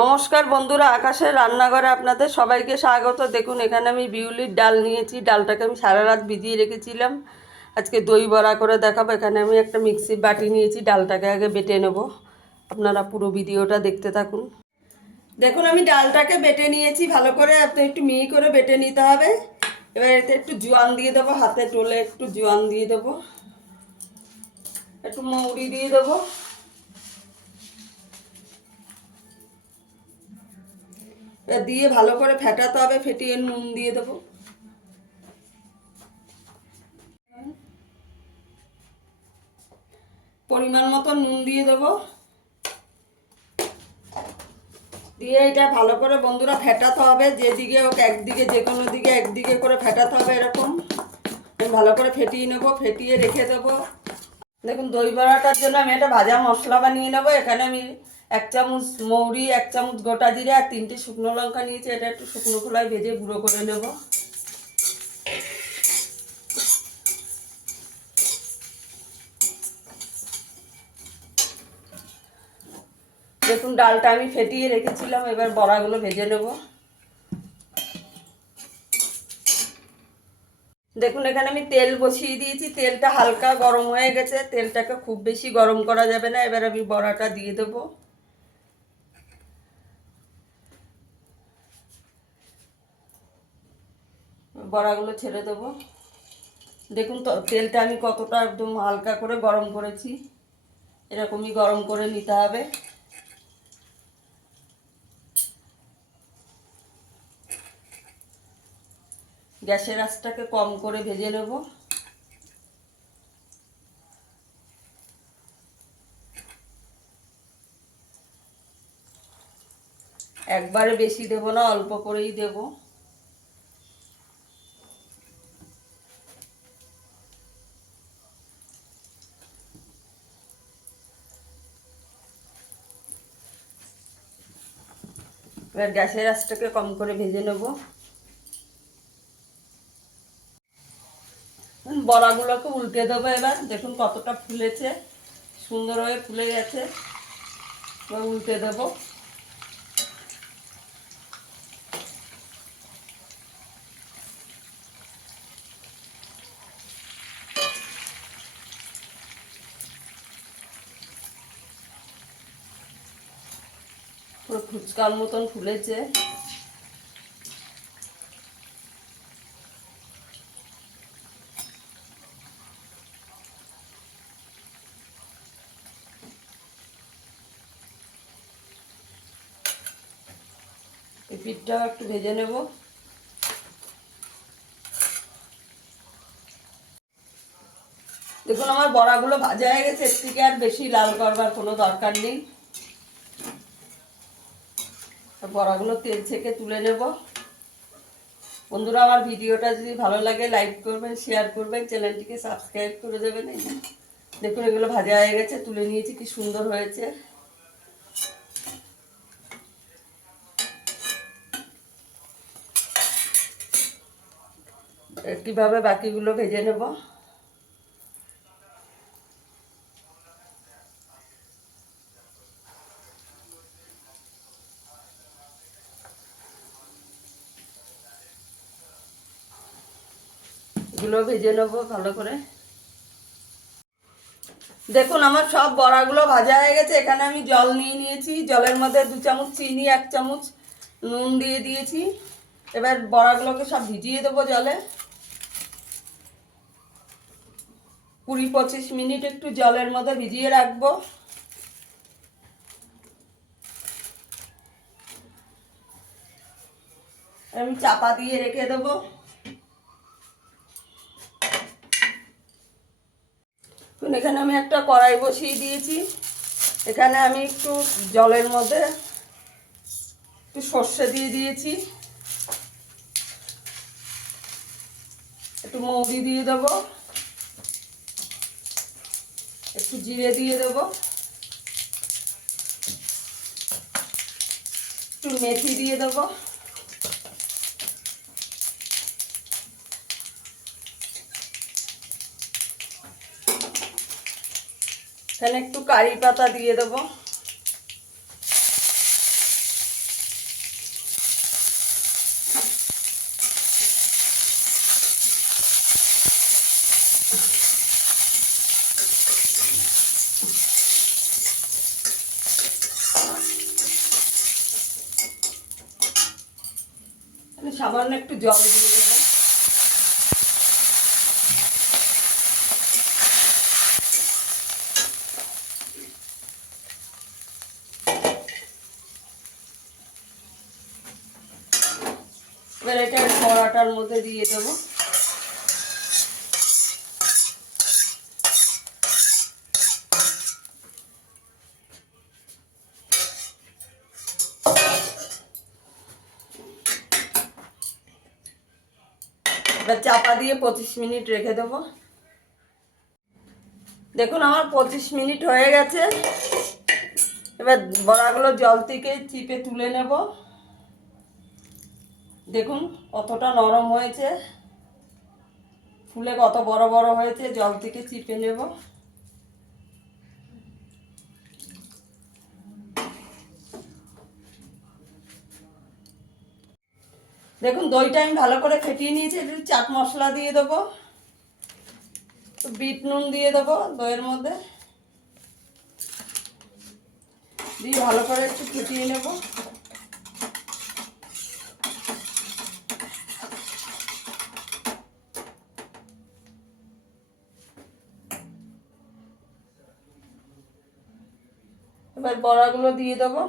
নমস্কার বন্ধুরা, আকাশের রান্নাঘরে আপনাদের সবাইকে স্বাগত। দেখুন, এখানে আমি বিউলির ডাল নিয়েছি। ডালটাকে আমি সারা রাত ভিজিয়ে রেখেছিলাম। আজকে দই বড়া করে দেখাবো। এখানে আমি একটা মিক্সির বাটি নিয়েছি। ডালটাকে আগে বেটে নেব। আপনারা পুরো ভিডিওটা দেখতে থাকুন। দেখুন, আমি ডালটাকে বেটে নিয়েছি ভালো করে। আপনি একটু মিহি করে বেটে নিতে হবে। এবার এতে একটু জোয়ান দিয়ে দেবো, হাতে টোলে একটু জোয়ান দিয়ে দেবো, একটু মৌরি দিয়ে দেবো, দিয়ে ভালো করে ফেটাতে হবে। ফেটিয়ে নুন দিয়ে দেবো, পরিমাণ মতো নুন দিয়ে দেবো, দিয়ে এটা ভালো করে বন্ধুরা ফেটাতে হবে। যেদিকে হোক একদিকে, যে কোনো দিকে একদিকে করে ফেটাতে হবে। এরকম আমি ভালো করে ফেটিয়ে নেবো, ফেটিয়ে রেখে দেবো। দেখুন, দই বড়াটার জন্য আমি একটা ভাজা মশলা বানিয়ে নেবো। এখানে আমি 1 চামচ মৌরি, 1 চামচ গোটা জিরে আর 3টে শুকনো লঙ্কা নিয়েছি। এটা একটু শুকনো খোলায় ভেজে গুঁড়ো করে নেবো। দেখুন, ডালটা আমি ফেটিয়ে রেখেছিলাম। এবার বড়াগুলো ভেজে নেব। দেখুন, এখানে আমি তেল বসিয়ে দিয়েছি। তেলটা হালকা গরম হয়ে গেছে। তেলটাকে খুব বেশি গরম করা যাবে না। এবার আমি বড়াটা দিয়ে দেবো। বড়াগুলো ছেড়ে দেবো। দেখুন তো তেলটা আমি কতটা একদম হালকা করে গরম করেছি। এরকমই গরম করে নিতে হবে। গ্যাসের আঁচটাকে কম করে ভেজে নেব। একবারে বেশি দেব না, অল্প করেই দেব। এবার গ্যাসের আঁচটাকে কম করে ভেজে নেব। বড়াগুলোকে উল্টে দেবো। এবার দেখুন কতটা ফুলেছে, সুন্দর হয়ে ফুলে গেছে। এবার উল্টে দেবো। পুরো ফুচকার মতন ফুলেছে। এই পিঠটাও একটু ভেজে নেব। দেখুন, আমার বড়াগুলো ভাজা হয়ে গেছে। এর থেকে আর বেশি লাল করবার কোনো দরকার নেই। বড়াগুলো তেল থেকে তুলে নেব। বন্ধুরা, আমার ভিডিওটা যদি ভালো লাগে লাইক করবেন, শেয়ার করবেন, চ্যানেলটিকে সাবস্ক্রাইব করে দেবেন। দেখুন, এগুলো ভাজা হয়ে গেছে, তুলে নিয়েছি। কি সুন্দর হয়েছে। কিভাবে বাকিগুলো ভেজে নেব। এগুলো ভেজে নেবো ভালো করে। দেখুন, আমার সব বড়াগুলো ভাজা হয়ে গেছে। এখানে আমি জল নিয়ে নিয়েছি। জলের মধ্যে 2 চামচ চিনি, 1 চামচ নুন দিয়ে দিয়েছি। এবার বড়াগুলোকে সব ভিজিয়ে দেবো জলে। 20-25 মিনিট একটু জলের মধ্যে ভিজিয়ে রাখবো। আমি চাপা দিয়ে রেখে দেবো। এখানে আমি একটা কড়াই বসিয়ে দিয়েছি। এখানে আমি একটু জলের মধ্যে একটু সর্ষে দিয়ে দিয়েছি, একটু মৌরি দিয়ে দেবো, একটু জিরে দিয়ে দেবো, একটু মেথি দিয়ে দেবো, এখানে একটু কারি পাতা দিয়ে দেবো। সামান্য একটু জল দিয়ে দেবো। এবার এটা বড়াটার মধ্যে দিয়ে দেবো। এবার চাপা দিয়ে 25 মিনিট রেখে দেবো। দেখুন আমার 25 মিনিট হয়ে গেছে। এবার বড়াগুলো জল থেকে চিপে তুলে নেব। দেখুন কতটা নরম হয়েছে, ফুলে কত বড় বড় হয়েছে। জল থেকে চিপে নেব। দেখুন দইটা আমি ভালো করে ফেটিয়ে নিয়েছি। একটু চাট মশলা দিয়ে দেবো, বিট নুন দিয়ে দেবো দইয়ের মধ্যে দিয়ে ভালো করে একটু ফুটিয়ে নেব। এবার বড়াগুলো দিয়ে দেবো।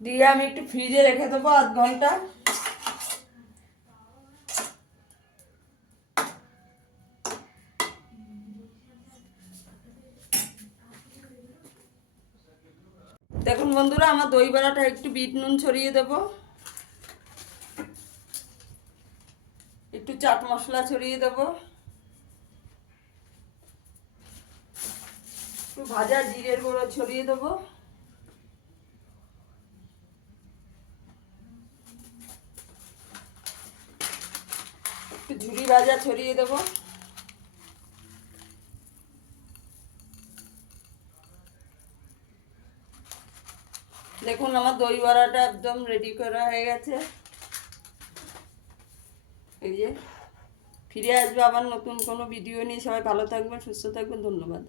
দিয়ে আমি একটু ফ্রিজে রেখে দেবো আধ ঘন্টা। দেখুন বন্ধুরা আমার দই বড়াটা একটু বিট নুন ছড়িয়ে দেব, একটু চাট মশলা ছড়িয়ে দেব, একটু ভাজা জিরের গুঁড়ো ছড়িয়ে দেবো, একটু ঝুরি ভাজা ছড়িয়ে দেবো। দেখুন আমার দই বড়াটা একদম রেডি করা হয়ে গেছে। এই যে ফিরে আসবে আবার নতুন কোনো ভিডিও নিয়ে। সবাই ভালো থাকবেন, সুস্থ থাকবেন, ধন্যবাদ।